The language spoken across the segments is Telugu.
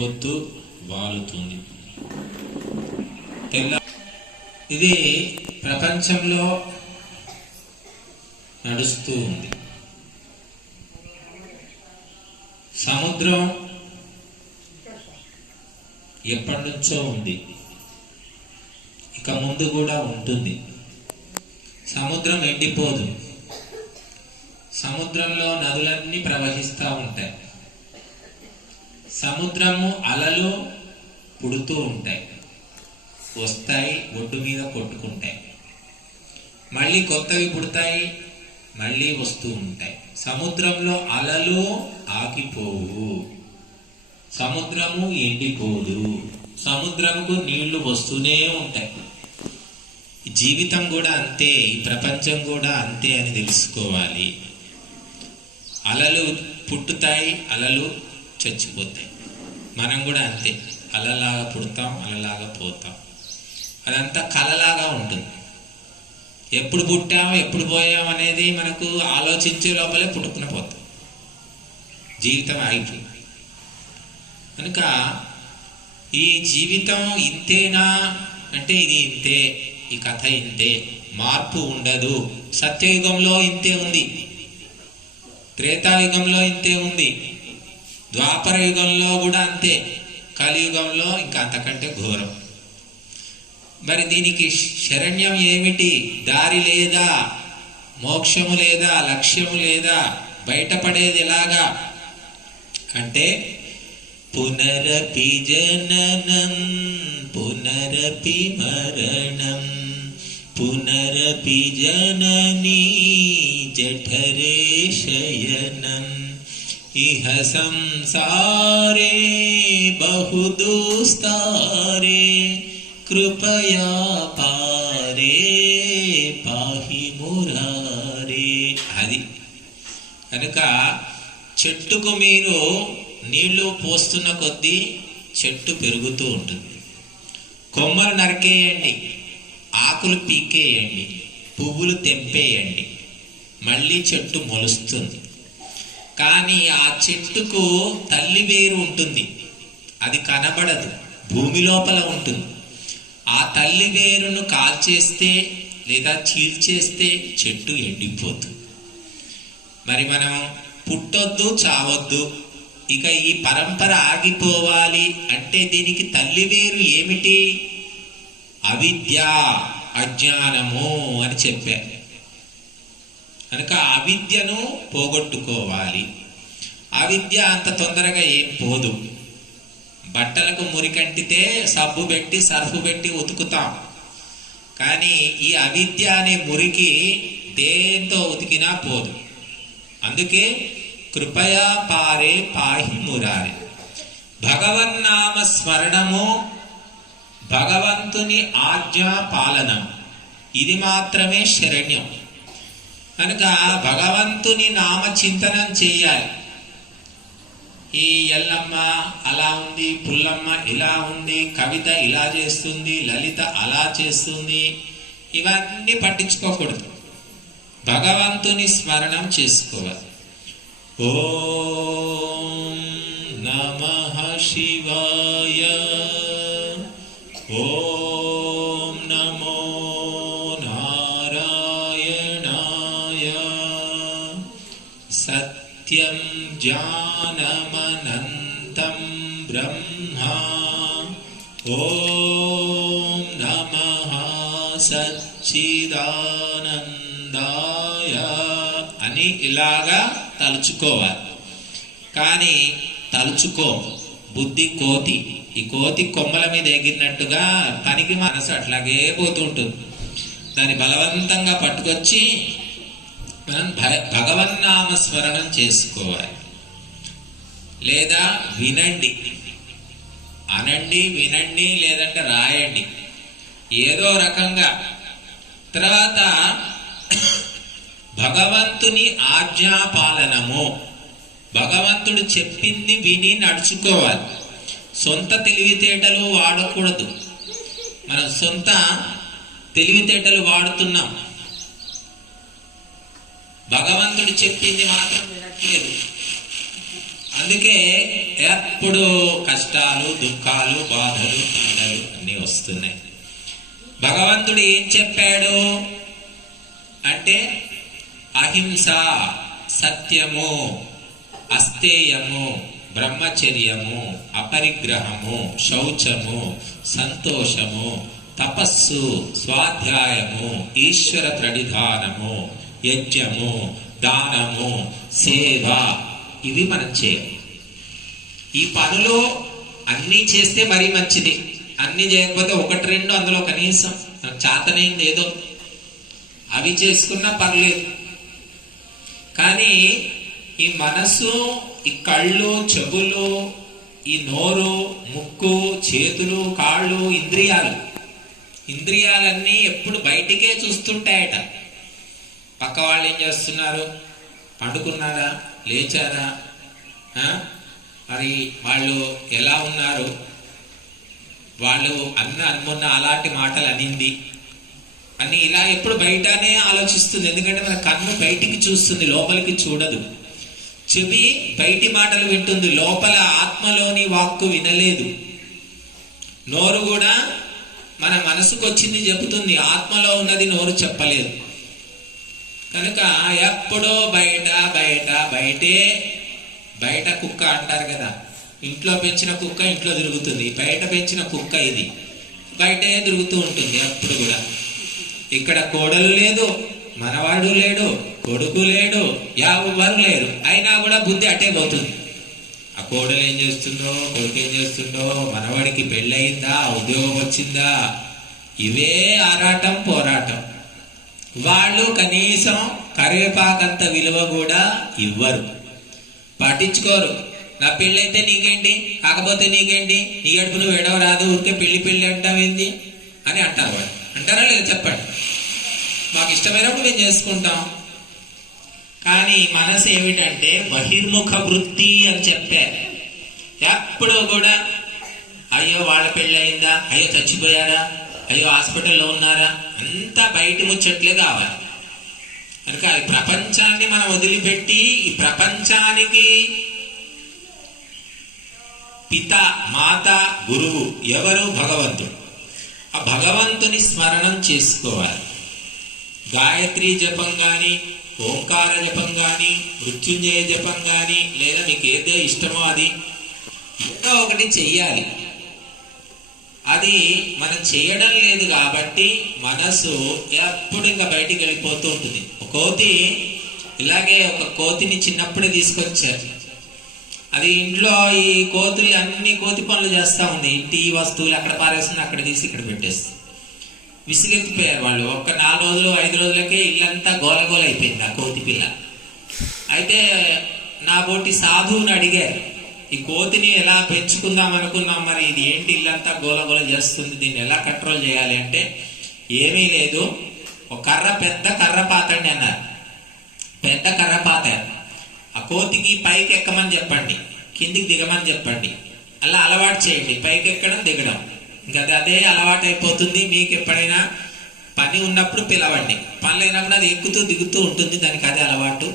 పొద్దు వాలుతుంది. ఇది ప్రపంచంలో నడుస్తూ ఉంది. సముద్రం ఎప్పటి నుంచో ఉంది, ఇక ముందు కూడా ఉంటుంది. సముద్రం ఎండిపోదు. సముద్రంలో నదులన్నీ ప్రవహిస్తూ ఉంటాయి. సముద్రము అలలు పుడుతూ ఉంటాయి, వస్తాయి, ఒడ్డు మీద కొట్టుకుంటాయి, మళ్ళీ కొత్తవి పుడతాయి, మళ్ళీ వస్తూ ఉంటాయి. సముద్రంలో అలలు ఆగిపోవు, సముద్రము ఎండిపోదు, సముద్రముకు నీళ్లు వస్తూనే ఉంటాయి. జీవితం కూడా అంతే, ఈ ప్రపంచం కూడా అంతే అని తెలుసుకోవాలి. అలలు పుట్టుతాయి, అలలు చచ్చిపోతాయి. మనం కూడా అంతే, అలలాగా పుడతాం, అలలాగా పోతాం. అదంతా కలలాగా ఉంటుంది. ఎప్పుడు పుట్టాం ఎప్పుడు పోయాం అనేది మనకు ఆలోచించే లోపలే పుట్టుకుని పోతాం, జీవితం ఆగిపోయింది. కనుక ఈ జీవితం ఇంతేనా అంటే ఇది ఇంతే, ఈ కథ ఇంతే, మార్పు ఉండదు. సత్యయుగంలో ఇంతే ఉంది, త్రేతాయుగంలో ఇంతే ఉంది, ద్వాపర యుగంలో కూడా అంతే, కలియుగంలో ఇంకా అంతకంటే ఘోరం. మరి దీనికి శరణ్యం ఏమిటి? దారి లేదా, మోక్షము లేదా, లక్ష్యము లేదా, బయటపడేది ఎలాగా అంటే పునరపి జననం పునరపి మరణం పునరపి జననీ జఠరే శయనం ఇహ సంసారే బహుదుస్తారే కృపయా పారే పాహి మురారే. అది కనుక చెట్టుకు మీరు నీళ్లు పోస్తున్న కొద్దీ చెట్టు పెరుగుతూ ఉంటుంది. కొమ్మలు నరికేయండి, ఆకులు పీకేయండి, పువ్వులు తెంపేయండి, మళ్ళీ చెట్టు మొలుస్తుంది. కానీ ఆ చెట్టుకు తల్లి వేరు ఉంటుంది, అది కనబడదు, భూమి లోపల ఉంటుంది. ఆ తల్లి వేరును కాల్చేస్తే లేదా చీల్చేస్తే చెట్టు ఎండిపోతుంది. మరి మనం పుట్టొద్దు, చావొద్దు, ఇక ఈ పరంపర ఆగిపోవాలి అంటే దీనికి తల్లి వేరు ఏమిటి? అవిద్య, అజ్ఞానము అని చెప్పారు. కనుక అవిద్యను పోగొట్టుకోవాలి. అవిద్య అంత తొందరగా ఏం పోదు. బట్టలకు మురికంటితే సబ్బు పెట్టి సర్ఫు పెట్టి ఉతుకుతాం, కానీ ఈ అవిద్య అనే మురికి దేంతో ఉతికినా పోదు. అందుకే కృపయా పారే పాహి మురారే. భగవన్నామ స్మరణము, భగవంతుని ఆజ్ఞా పాలనం, ఇది మాత్రమే శరణ్యం. కనుక భగవంతుని నామ చింతనం చెయ్యాలి. ఈ ఎల్లమ్మ అలా ఉంది, పుల్లమ్మ ఇలా ఉంది, కవిత ఇలా చేస్తుంది, లలిత అలా చేస్తుంది, ఇవన్నీ పట్టించుకోకూడదు. భగవంతుని స్మరణం చేసుకోవాలి. ఓం నమః శివాయ, ఓం నమో నారాయణాయ, సత్యం జ్ఞానమనంతం బ్రహ్మ, ఓం నమః సచ్చిదానందాయ అని ఇలాగా తలుచుకోవాలి. కానీ తలుచుకో, బుద్ధి కోతి, ఈ కోతి కొమ్మల మీద ఎగిరినట్టుగా పనికి మనసు అట్లాగే పోతుంటుంది. దాన్ని బలవంతంగా పట్టుకొచ్చి మనం భగవన్నామ స్మరణం చేసుకోవాలి. లేదా వినండి, అనండి, వినండి, లేదంటే రాయండి, ఏదో రకంగా. తర్వాత భగవంతుని ఆజ్ఞాపాలనము, భగవంతుడు చెప్పింది విని నడుచుకోవాలి. సొంత తెలివితేటలు వాడకూడదు. మనం సొంత తెలివితేటలు వాడుతున్నాం, భగవంతుడు చెప్పింది మాత్రం వినట్లేదు. అందుకే ఎప్పుడు కష్టాలు, దుఃఖాలు, బాధలు, పీడలు అన్నీ వస్తున్నాయి. భగవంతుడు ఏం చెప్పాడు అంటే అహింస, సత్యము, అస్తేయము, బ్రహ్మచర్యము, అపరిగ్రహము, శౌచము, సంతోషము, తపస్సు, స్వాధ్యాయము, ఈశ్వర ప్రణిధానము, యజ్ఞము, దానము, సేవ, ఇవి మనం చేయాలి. ఈ పనులు అన్నీ చేస్తే మరీ మంచిది. అన్ని చేయకపోతే ఒకటి రెండు అందులో కనీసం చాతనైంది ఏదో అవి చేసుకున్నా పర్లేదు. కానీ ఈ మనసు, ఈ కళ్ళు, చెవులు, ఈ నోరు, ముక్కు, చేతులు, కాళ్ళు, ఇంద్రియాలన్నీ ఎప్పుడు బయటికే చూస్తుంటాయట. పక్క వాళ్ళు ఏం చేస్తున్నారు, పండుకున్నారా, లేచారా, మరి వాళ్ళు ఎలా ఉన్నారు, వాళ్ళు మొన్న అలాంటి మాటలు అనింది అని ఇలా ఎప్పుడు బయటనే ఆలోచిస్తుంది. ఎందుకంటే మన కన్ను బయటికి చూస్తుంది, లోపలికి చూడదు. చెవి బయటి మాటలు వింటుంది, లోపల ఆత్మలోని వాక్కు వినలేదు. నోరు కూడా మన మనసుకు వచ్చింది చెబుతుంది, ఆత్మలో ఉన్నది నోరు చెప్పలేదు. కనుక ఎప్పుడో బయట కుక్క అంటారు కదా, ఇంట్లో పెంచిన కుక్క ఇంట్లో తిరుగుతుంది, బయట పెంచిన కుక్క ఇది బయటే తిరుగుతూ ఉంటుంది ఎప్పుడు కూడా. ఇక్కడ కోడలు లేదు, మనవాడు లేడు, కొడుకు లేడు, ఎవరు లేరు, అయినా కూడా బుద్ధి అటే పోతుంది. ఆ కోడలు ఏం చేస్తుందో, కొడుకు ఏం చేస్తుందో, మనవాడికి పెళ్ళయిందా, ఉద్యోగం వచ్చిందా, ఇవే ఆరాటం, పోరాటం. వాళ్ళు కనీసం కరివేపాకంత విలువ కూడా ఇవ్వరు, పట్టించుకోరు. నా పెళ్ళైతే నీకేంటి, కాకపోతే నీకేంటి, నీ గడుపు నువ్వు ఎడవ రాదు, ఊరికే పెళ్లి అంటావేంది అని అంటారు. వాళ్ళు అంటారా లేదా చెప్పండి. మాకు ఇష్టమైనప్పుడు మేము చేసుకుంటాం. కానీ మనసు ఏమిటంటే బహిర్ముఖ వృత్తి అని చెప్పారు. ఎప్పుడు కూడా అయ్యో వాళ్ళ పెళ్ళి అయిందా, అయ్యో చచ్చిపోయారా, అయ్యో హాస్పిటల్లో ఉన్నారా, అంతా బయట ముచ్చట్లే కావాలి. కనుక ఈ ప్రపంచాన్ని మనం వదిలిపెట్టి ఈ ప్రపంచానికి పిత, మాత, గురువు ఎవరు? భగవంతుడు. ఆ భగవంతుని స్మరణం చేసుకోవాలి. గాయత్రి జపం కానీ, ఓంకార జపం కానీ, మృత్యుంజయ జపం కానీ, లేదా మీకు ఏదో ఇష్టమో అది ఏదో ఒకటి చెయ్యాలి. అది మనం చేయడం లేదు కాబట్టి మనసు ఎప్పుడు ఇంకా బయటికి వెళ్ళిపోతూ ఉంటుంది. కోతి ఇలాగే ఒక కోతిని చిన్నప్పుడే తీసుకొచ్చారు. అది ఇంట్లో ఈ కోతులు అన్ని కోతి పనులు చేస్తూ ఉంది. ఇంటి వస్తువులు అక్కడ పారేస్తుంది, అక్కడ తీసి ఇక్కడ పెట్టేస్తుంది. విసిగెత్తిపోయారు వాళ్ళు. ఒక్క 4 రోజులు 5 రోజులకే ఇల్లంతా గోలగోల అయిపోయింది ఆ కోతి పిల్ల. అయితే నా బోటి సాధువుని అడిగారు, ఈ కోతిని ఎలా పెంచుకుందాం అనుకున్నాం, మరి ఇది ఏంటి ఇల్లంతా గోలగోల చేస్తుంది, దీన్ని ఎలా కంట్రోల్ చేయాలి అంటే ఏమీ లేదు, ఒక పెద్ద కర్ర పాతండి అన్నారు. పెద్ద కర్ర పాతారు. ఆ కోతికి పైకి ఎక్కమని చెప్పండి, కిందికి దిగమని చెప్పండి, అలా అలవాటు చేయండి. పైకి ఎక్కడం, దిగడం, ఇంకా అదే అలవాటు అయిపోతుంది. మీకు ఎప్పుడైనా పని ఉన్నప్పుడు పిలవండి, పనులు అయినప్పుడు అది ఎక్కుతూ దిగుతూ ఉంటుంది, దానికి అదే అలవాటు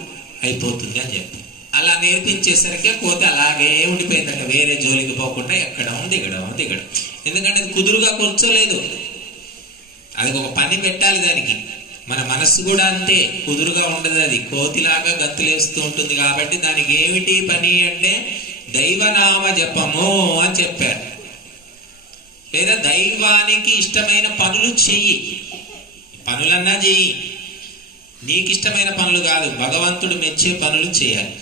అయిపోతుంది అని చెప్పి అలా నేర్పించేసరికి కోతి అలాగే ఉండిపోయిందట. వేరే జోలికి పోకుండా ఎక్కడం, దిగడం. ఎందుకంటే అది కుదురుగా కూర్చోలేదు, అది ఒక పని పెట్టాలి దానికి. మన మనస్సు కూడా అంతే, కుదురుగా ఉండదు. అది కోతిలాగా గంతులేస్తూ ఉంటుంది. కాబట్టి దానికి ఏమిటి పని అంటే దైవనామ జపము అని చెప్పారు. లేదా దైవానికి ఇష్టమైన పనులు చెయ్యి, పనులన్నా చెయ్యి. నీకు ఇష్టమైన పనులు కాదు, భగవంతుడు మెచ్చే పనులు చేయాలి.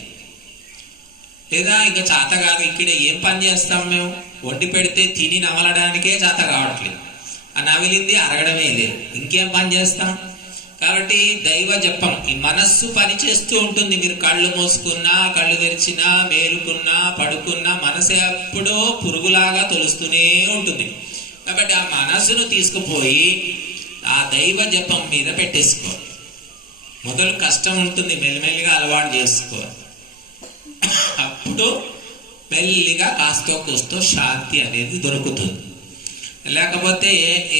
లేదా ఇంకా చేత కాదు, ఇక్కడ ఏం పని చేస్తాం మేము, వండి పెడితే తిని నమలడానికే చేత కావట్లేదు, ఆ నవిలింది అరగడమే లేదు, ఇంకేం పని చేస్తాం. కాబట్టి దైవ జపం, ఈ మనస్సు పని చేస్తూ ఉంటుంది. మీరు కళ్ళు మూసుకున్నా, కళ్ళు తెరిచినా, మేలుకున్నా, పడుకున్నా మనసు ఎప్పుడో పురుగులాగా తొలుస్తూనే ఉంటుంది. కాబట్టి ఆ మనసును తీసుకుపోయి ఆ దైవ జపం మీద పెట్టేసుకోవాలి. మొదలు కష్టం ఉంటుంది, మెల్లిమెల్లిగా అలవాటు చేసుకోవాలి. అప్పుడు మెల్లిగా కాస్తో కూస్తో శాంతి అనేది దొరుకుతుంది. లేకపోతే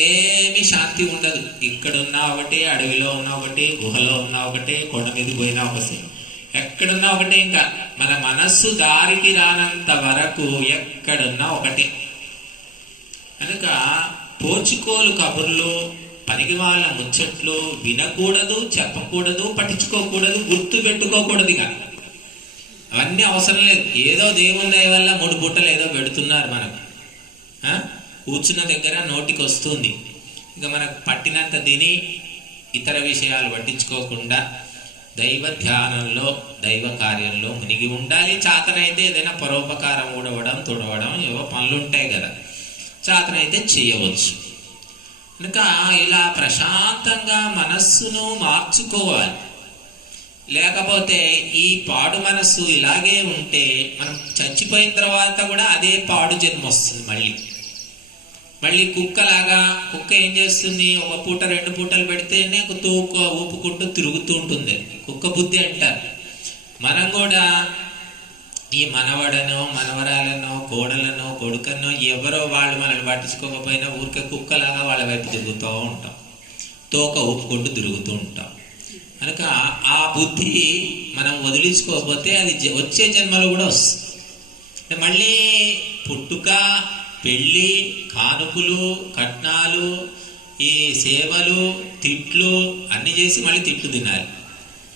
ఏమి శాంతి ఉండదు. ఇక్కడ ఉన్న ఒకటి, అడవిలో ఉన్న ఒకటి, గుహలో ఉన్న ఒకటి, కొండ మీద పోయినా ఒకటి, ఎక్కడున్నా ఒకటే. ఇంకా మన మనస్సు దారికి రానంత వరకు ఎక్కడున్నా ఒకటే. కనుక పోచుకోలు కబుర్లు, పనికి వాళ్ళ ముచ్చట్లు వినకూడదు, చెప్పకూడదు, పట్టించుకోకూడదు, గుర్తు పెట్టుకోకూడదు. ఇక అవన్నీ అవసరం లేదు. ఏదో దేవుని దయ వల్ల 3 పూటలు ఏదో పెడుతున్నారు మనకు, కూర్చున్న దగ్గర నోటికి వస్తుంది. ఇంకా మనకు పట్టినంత తిని ఇతర విషయాలు పట్టించుకోకుండా దైవ ధ్యానంలో, దైవ కార్యంలో మునిగి ఉండాలి. చాతనైతే ఏదైనా పరోపకారం ఊడవడం, తుడవడం, ఏవో పనులు ఉంటాయి కదా, చాతనైతే చేయవచ్చు. కనుక ఇలా ప్రశాంతంగా మనస్సును మార్చుకోవాలి. లేకపోతే ఈ పాడు మనస్సు ఇలాగే ఉంటే మనం చచ్చిపోయిన తర్వాత కూడా అదే పాడు జన్మ వస్తుంది. మళ్ళీ కుక్కలాగా, కుక్క ఏం చేస్తుంది, 1 పూట 2 పూటలు పెడితేనే తోక ఊపుకుంటూ తిరుగుతూ ఉంటుంది. కుక్క బుద్ధి అంటారు. మనం కూడా ఈ మనవడనో, మనవరాలనో, కోడలనో, కొడుకనో ఎవరో వాళ్ళు మనల్ని పట్టించుకోకపోయినా ఊరికే కుక్కలాగా వాళ్ళ వైపు తిరుగుతూ ఉంటాం, తోక ఊపుకుంటూ తిరుగుతూ ఉంటాం. కనుక ఆ బుద్ధి మనం వదిలించుకోకపోతే అది వచ్చే జన్మలో కూడా వస్తుంది. మళ్ళీ పుట్టుక, పెళ్ళి, కానుకలు, కట్నాలు, ఈ సేవలు, తిట్లు అన్ని చేసి మళ్ళీ తిట్లు తినాలి.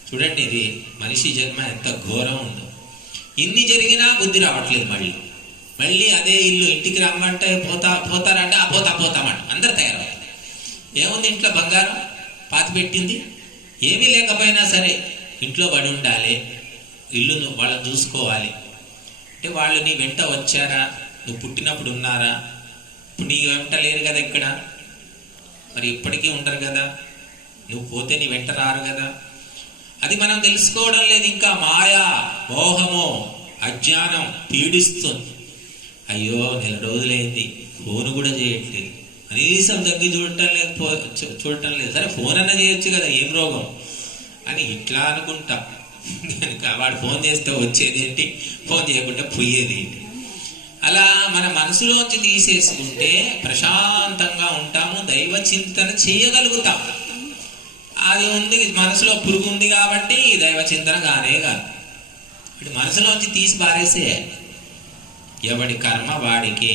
చూడండి, ఇది మనిషి జన్మ ఎంత ఘోరం ఉందో. ఇన్ని జరిగినా బుద్ధి రావట్లేదు. మళ్ళీ అదే ఇల్లు, ఇంటికి రమ్మంటే పోతారంటే పోతామంట అందరు తయారవుతారు. ఏముంది ఇంట్లో, బంగారం పాతి పెట్టింది, ఏమీ లేకపోయినా సరే ఇంట్లో పడి ఉండాలి, ఇల్లును వాళ్ళని చూసుకోవాలి. అంటే వాళ్ళు నీ వెంట వచ్చారా, నువ్వు పుట్టినప్పుడు ఉన్నారా? ఇప్పుడు నీ వెంట లేరు కదా ఇక్కడ, మరి ఇప్పటికీ ఉండరు కదా, నువ్వు పోతే నీ వెంట రారు కదా. అది మనం తెలుసుకోవడం లేదు. ఇంకా మాయా, మోహము, అజ్ఞానం పీడిస్తుంది. అయ్యో 1 రోజులైంది, ఫోన్ కూడా చేయట్లేదు, కనీసం దగ్గర చూడటం లేదు. సరే ఫోన్ అన్నా చేయొచ్చు కదా, ఏం రోగం అని ఇట్లా అనుకుంటాం. కనుక వాడు ఫోన్ చేస్తే వచ్చేది ఏంటి, ఫోన్ చేయకుండా పోయేది ఏంటి? అలా మన మనసులోంచి తీసేసుకుంటే ప్రశాంతంగా ఉంటాము, దైవ చింతన చేయగలుగుతాం. అది ఉంది, మనసులో పురుగు ఉంది కాబట్టి దైవ చింతన కానే కాదు. ఇప్పుడు మనసులోంచి తీసి పారేసే, ఎవడి కర్మ వాడికే,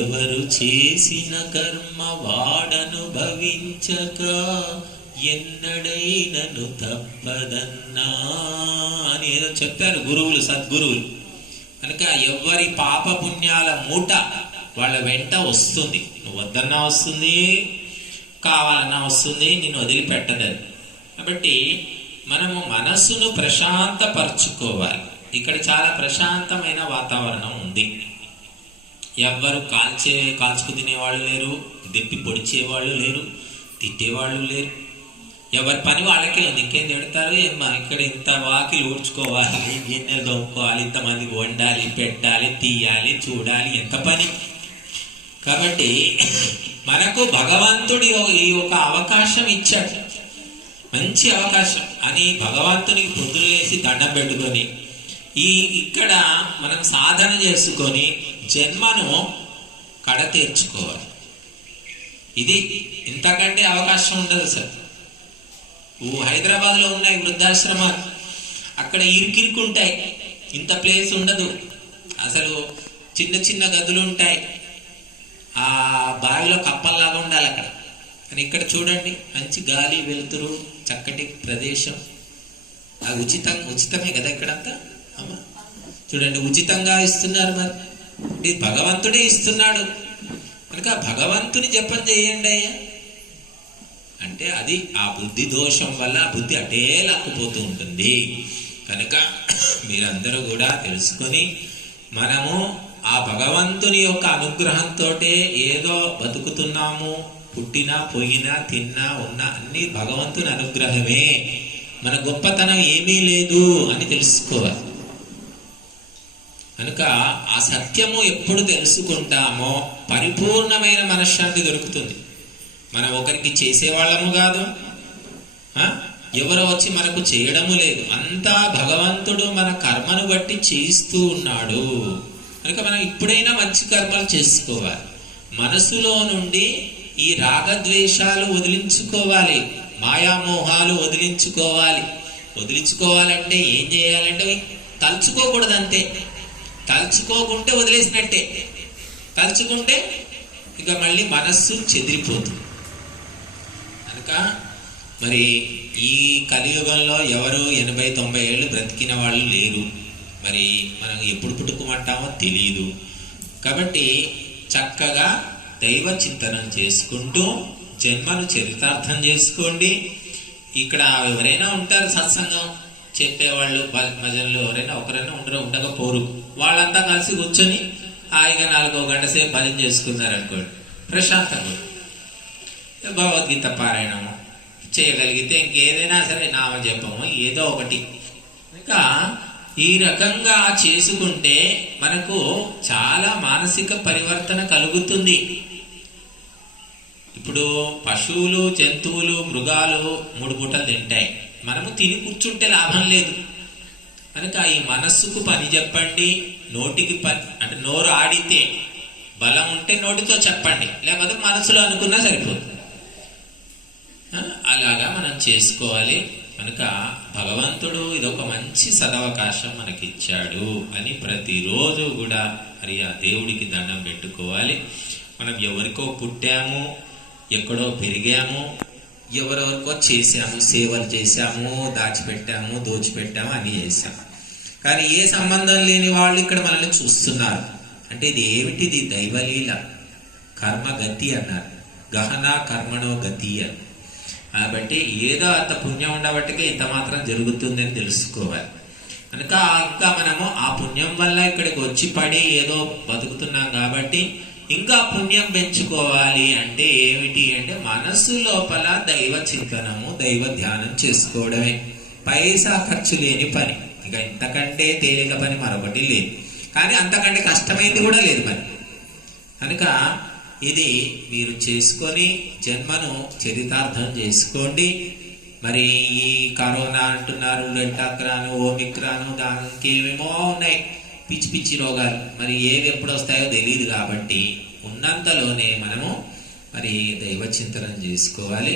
ఎవరు చేసిన కర్మ వాడనుభవించక ఎన్నడైనను తప్పదన్నా అని ఏదో చెప్పారు గురువులు, సద్గురువులు. కనుక ఎవరి పాప పుణ్యాల మూట వాళ్ళ వెంట వస్తుంది. నువ్వు వద్దన్నా వస్తుంది, కావాలన్నా వస్తుంది, నిన్ను వదిలిపెట్టదు. కాబట్టి మనము మనస్సును ప్రశాంతపరచుకోవాలి. ఇక్కడ చాలా ప్రశాంతమైన వాతావరణం ఉంది. ఎవ్వరు కాల్చుకు తినేవాళ్ళు లేరు, దెప్పి పొడిచేవాళ్ళు లేరు, తిట్టేవాళ్ళు లేరు. ఎవరి పని వాళ్ళకే ఉంది. ఇంకేం తిడతారు? ఇక్కడ ఇంత వాకిలు ఊడ్చుకోవాలి, గిన్నెలు దొంకోవాలి, ఇంతమందికి వండాలి, పెట్టాలి, తీయాలి, చూడాలి, ఎంత పని. కాబట్టి మనకు భగవంతుడి ఈ ఒక అవకాశం ఇచ్చాడు, మంచి అవకాశం అని భగవంతునికి పొద్దులు వేసి దండం పెట్టుకొని ఇక్కడ మనం సాధన చేసుకొని జన్మను కడతీర్చుకోవాలి. ఇది ఇంతకంటే అవకాశం ఉండదు సార్. హైదరాబాద్లో ఉన్నాయి వృద్ధాశ్రమాలు, అక్కడ ఇరుకిరుకుంటాయి, ఇంత ప్లేస్ ఉండదు. అసలు చిన్న చిన్న గదులు ఉంటాయి, ఆ బావిలో కప్పల్లాగా ఉండాలి అక్కడ. కానీ ఇక్కడ చూడండి, మంచి గాలి, వెలుతురు, చక్కటి ప్రదేశం. అది ఉచితమే కదా ఇక్కడంతా. అమ్మా చూడండి, ఉచితంగా ఇస్తున్నారు. మరి ఇది భగవంతుడే ఇస్తున్నాడు కనుక భగవంతుని జపం చేయండి అయ్యా అంటే అది ఆ బుద్ధి దోషం వల్ల బుద్ధి అటే లాక్కుపోతూ ఉంటుంది. కనుక మీరందరూ కూడా తెలుసుకొని మనము ఆ భగవంతుని యొక్క అనుగ్రహంతో ఏదో బతుకుతున్నాము, పుట్టినా పోయినా తిన్నా ఉన్నా అన్ని భగవంతుని అనుగ్రహమే, మన గొప్పతనం ఏమీ లేదు అని తెలుసుకోవాలి. కనుక ఆ సత్యము ఎప్పుడు తెలుసుకుంటామో పరిపూర్ణమైన మనశ్శాంతి దొరుకుతుంది. మనం ఒకరికి చేసేవాళ్ళము కాదు, ఎవరో వచ్చి మనకు చేయడము లేదు, అంతా భగవంతుడు మన కర్మను బట్టి చేయిస్తూ ఉన్నాడు. కనుక మనం ఇప్పుడైనా మంచి కర్మలు చేసుకోవాలి. మనసులో నుండి ఈ రాగద్వేషాలు వదిలించుకోవాలి, మాయామోహాలు వదిలించుకోవాలి. వదిలించుకోవాలంటే ఏం చేయాలంటే తలుచుకోకూడదు అంతే. తలుచుకోకుంటే వదిలేసినట్టే, తలుచుకుంటే ఇక మళ్ళీ మనస్సు చెదిరిపోతుంది. కనుక మరి ఈ కలియుగంలో ఎవరు 80-90 ఏళ్ళు బ్రతికిన వాళ్ళు లేరు. మరి మనం ఎప్పుడు పుట్టుకోమంటామో తెలియదు. కాబట్టి చక్కగా దైవ చింతనం చేసుకుంటూ జన్మను చరితార్థం చేసుకోండి. ఇక్కడ ఎవరైనా ఉంటారు సత్సంగం చెప్పేవాళ్ళు, భజనలు ఎవరైనా ఒకరైనా ఉండకపోరు. వాళ్ళంతా కలిసి కూర్చొని హాయిగా 4 గంట సేపు భజన చేసుకున్నారు అనుకోండి, ప్రశాంతంగా భగవద్గీత పారాయణము చేయగలిగితే ఇంకేదైనా సరే నామజపము ఏదో ఒకటి. ఇంకా ఈ రకంగా చేసుకుంటే మనకు చాలా మానసిక పరివర్తన కలుగుతుంది. ఇప్పుడు పశువులు, జంతువులు, మృగాలు 3 పూటలు తింటాయి, మనము తిని కూర్చుంటే లాభం లేదు. కనుక ఈ మనస్సుకు పని చెప్పండి, నోటికి పని అంటే నోరు ఆడితే బలం ఉంటే నోటితో చెప్పండి, లేకపోతే మనసులో అనుకున్నా సరిపోతుంది. అలాగా మనం చేసుకోవాలి. కనుక భగవంతుడు ఇదొక మంచి సదవకాశం మనకిచ్చాడు అని ప్రతిరోజు కూడా మరి ఆ దేవుడికి దండం పెట్టుకోవాలి. మనం ఎవరికో పుట్టాము, ఎక్కడో పెరిగాము, ఎవరెవరికో చేశాము, సేవలు చేశాము, దాచిపెట్టాము, దోచిపెట్టాము, అన్ని చేశాము. కానీ ఏ సంబంధం లేని వాళ్ళు ఇక్కడ మనల్ని చూస్తున్నారు అంటే ఇది ఏమిటిది? దైవలీల, కర్మగతి అన్నారు. గహన కర్మణో గతి అని. కాబట్టి ఏదో అంత పుణ్యం ఉండబట్టికే ఇంత మాత్రం జరుగుతుందని తెలుసుకోవాలి. కనుక ఇంకా మనము ఆ పుణ్యం వల్ల ఇక్కడికి వచ్చి పడి ఏదో బతుకుతున్నాం కాబట్టి ఇంకా పుణ్యం పెంచుకోవాలి అంటే ఏమిటి అంటే మనస్సు లోపల దైవ చింతనము, దైవ ధ్యానం చేసుకోవడమే. పైసా ఖర్చు లేని పని. ఇక ఇంతకంటే తేలిక పని మరొకటి లేదు, కానీ అంతకంటే కష్టమైంది కూడా లేదు మరి. కనుక ఇది మీరు చేసుకొని జన్మను చరితార్థం చేసుకోండి. మరి ఈ కరోనా అంటున్నారు, డెల్టాక్రాను, ఓమిక్రాను, దానికి ఏమేమో ఉన్నాయి పిచ్చి పిచ్చి రోగాలు. మరి ఏవి ఎప్పుడు వస్తాయో తెలియదు. కాబట్టి ఉన్నంతలోనే మనము మరి దైవ చింతనం చేసుకోవాలి.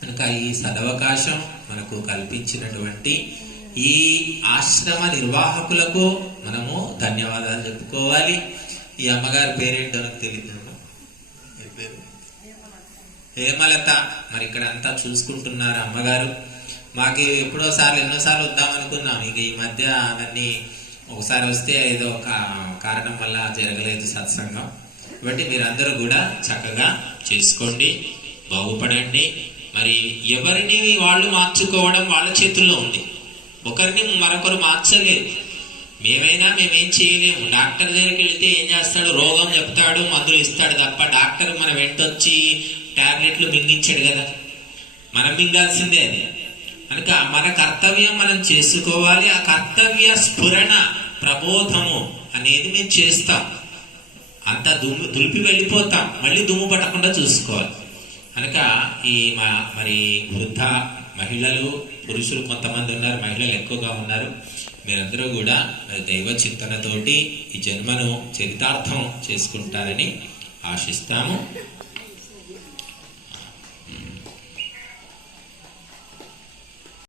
కనుక ఈ సదవకాశం మనకు కల్పించినటువంటి ఈ ఆశ్రమ నిర్వాహకులకు మనము ధన్యవాదాలు చెప్పుకోవాలి. ఈ అమ్మగారి పేరేంటో నాకు తెలియదు, హేమలత. మరి ఇక్కడ అంతా చూసుకుంటున్నారు అమ్మగారు. మాకు ఎన్నోసార్లు వద్దాం అనుకున్నాం. ఇక ఈ మధ్య అవన్నీ ఒకసారి వస్తే ఏదో ఒక కారణం వల్ల జరగలేదు సత్సంగం. కాబట్టి మీరందరూ కూడా చక్కగా చేసుకోండి, బాగుపడండి. మరి ఎవరిని వాళ్ళు మార్చుకోవడం వాళ్ళ చేతుల్లో ఉంది. ఒకరిని మరొకరు మార్చలేదు. మేమేం చేయలేము. డాక్టర్ దగ్గరికి వెళితే ఏం చేస్తాడు? రోగం చెప్తాడు, మందులు ఇస్తాడు తప్ప డాక్టర్ మన వెంటొచ్చి టాబ్లెట్లు మింగించాడు కదా, మనం మింగాల్సిందే అది. కనుక మన కర్తవ్యం మనం చేసుకోవాలి. ఆ కర్తవ్య స్ఫురణ ప్రబోధము అనేది మేము చేస్తాం. అంత దులిపి వెళ్ళిపోతాం, మళ్ళీ దుమ్ము పట్టకుండా చూసుకోవాలి. కనుక ఈ మరి వృద్ధ మహిళలు, పురుషులు కొంతమంది ఉన్నారు, మహిళలు ఎక్కువగా ఉన్నారు. మీరందరూ కూడా దైవ చింతనతోటి ఈ జన్మను చరితార్థం చేసుకుంటారని ఆశిస్తాము.